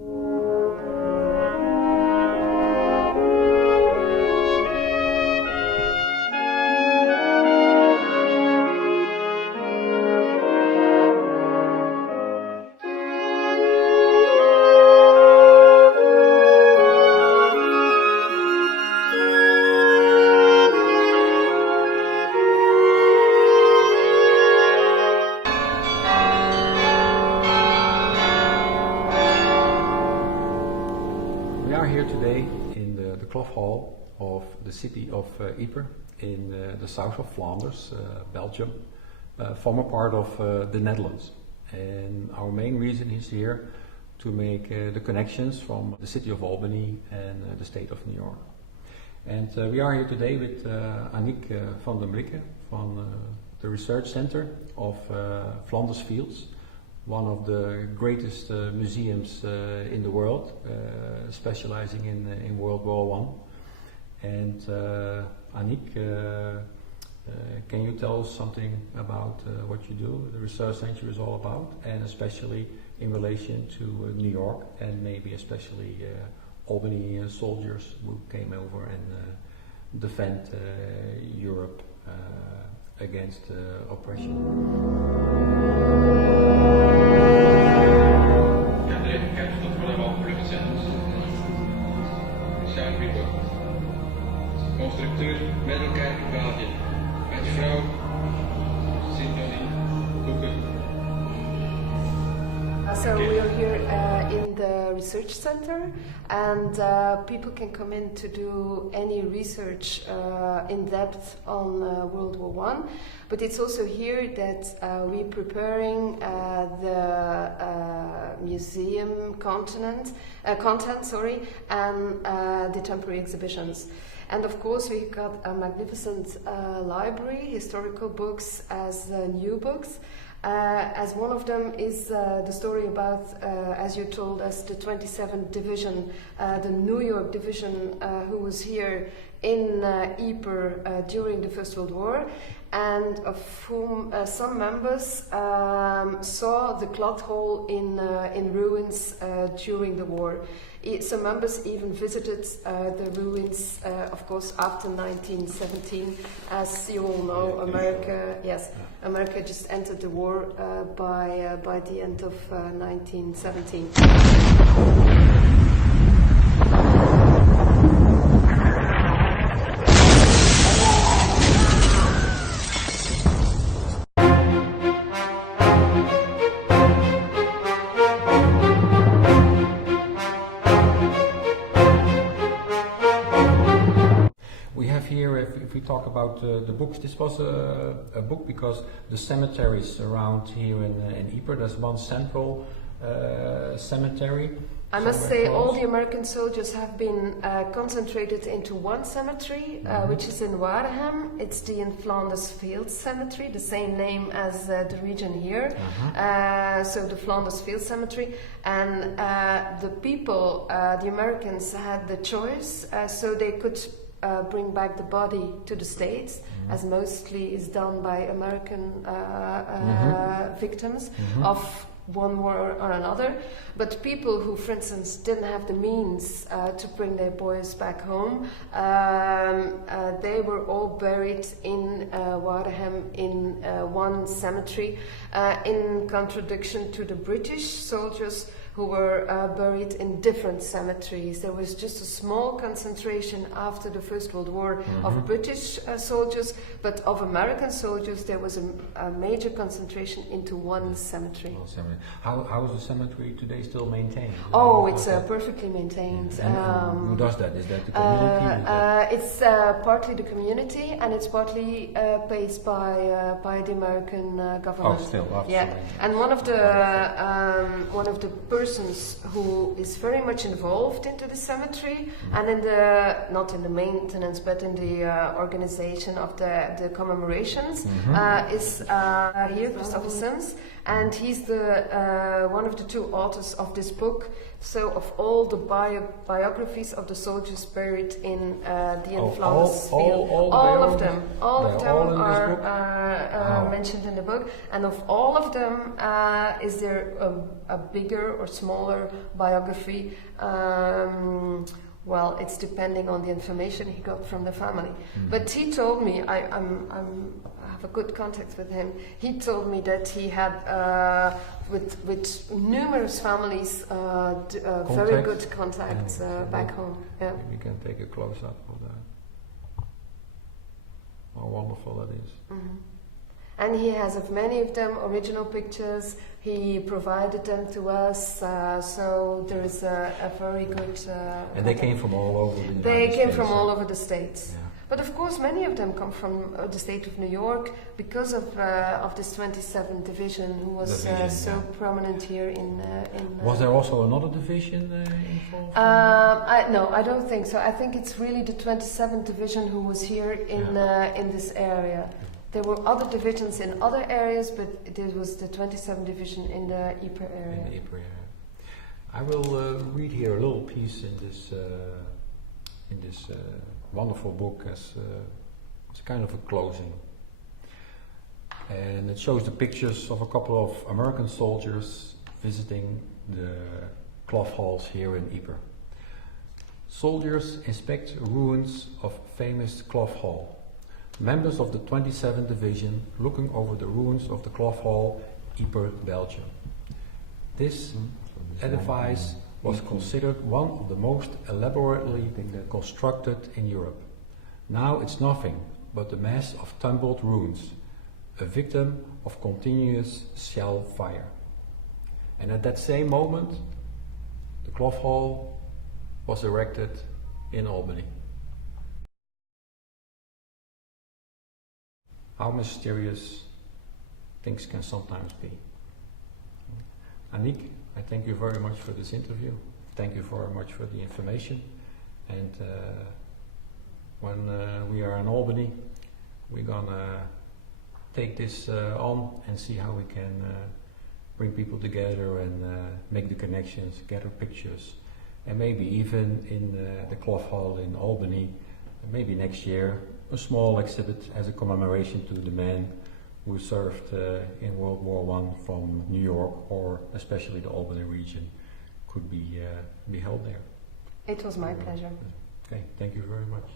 We are here today in the Cloth Hall of the city of Ypres in the south of Flanders, Belgium, former part of the Netherlands. And our main reason is here to make the connections from the city of Albany and the state of New York. And we are here today with Annick van den Blikke from the Research Center of Flanders Fields, one of the greatest museums in the world, specializing in World War I. And Annick, can you tell us something about what you do, the Research Center is all about, and especially in relation to New York and maybe especially Albany soldiers who came over and defend Europe against oppression? Constructeur met elkaar gepraat, met vrouw, Sintonie, koeken. So we are here in the research center, and people can come in to do any research in depth on World War I. But it's also here that we're preparing the museum content, and the temporary exhibitions. And of course we got a magnificent library, historical books as new books. As one of them is the story about, as you told us, the 27th Division, the New York Division, who was here in Ypres during the First World War, and of whom some members saw the cloth hall in ruins during the war. Some members even visited the ruins, of course, after 1917. As you all know, America just entered the war by the end of 1917. Here, if we talk about the books, this was a book because the cemeteries around here in Ypres, there's one central cemetery. I must say all the American soldiers have been concentrated into one cemetery, which is in Waregem. It's the Flanders Fields Cemetery, the same name as the region here. So the Flanders Fields Cemetery. And the people, the Americans, had the choice, so they could bring back the body to the States, as mostly is done by American victims of one war or another. But people who, for instance, didn't have the means to bring their boys back home, they were all buried in Waregem in one cemetery, in contradiction to the British soldiers who were buried in different cemeteries. There was just a small concentration after the First World War of British soldiers, but of American soldiers there was a major concentration into one cemetery. How is the cemetery today still maintained? Oh, it's perfectly maintained. Who does that? Is that the community? It's partly the community, and it's partly paid by the American government. Oh, still, yeah. And one of the persons who is very much involved into the cemetery and in the, not in the maintenance, but in the organization of the commemorations is here, Christopher Sims, and he's the one of the two authors of this book. So, of all the biographies of the soldiers buried in the Flanders field, all of them are mentioned in the book, and of all of them, is there a bigger or smaller biography? Well, it's depending on the information he got from the family. But he told me, I have a good contact with him. He told me that he had, with numerous families, very good contacts back home. Yeah. We can take a close up of that. How wonderful that is. Mm-hmm. And he has of many of them original pictures. He provided them to us, so there is a very good. And they came from all over the United They came States, from all over the states. Yeah. But of course, many of them come from the state of New York because of this 27th Division, who was so prominent here in. Was there also another division involved? No, I don't think so. I think it's really the 27th Division who was here in this area. There were other divisions in other areas, but it was the 27th Division in the Ypres area. In the Ypres area. I will read here a little piece in this wonderful book as a kind of a closing. And it shows the pictures of a couple of American soldiers visiting the cloth halls here in Ypres. Soldiers inspect ruins of famous cloth hall. Members of the 27th Division looking over the ruins of the cloth hall, Ypres, Belgium. This edifice was considered one of the most elaborately constructed in Europe. Now it's nothing but a mass of tumbled ruins, a victim of continuous shell fire. And at that same moment, the cloth hall was erected in Albany. How mysterious things can sometimes be. Aniek, I thank you very much for this interview. Thank you very much for the information. And when we are in Albany, we're gonna take this on and see how we can bring people together and make the connections, gather pictures, and maybe even in the cloth hall in Albany, maybe next year, a small exhibit as a commemoration to the men who served in World War I from New York, or especially the Albany region, could be held there. It was my pleasure. Okay, thank you very much.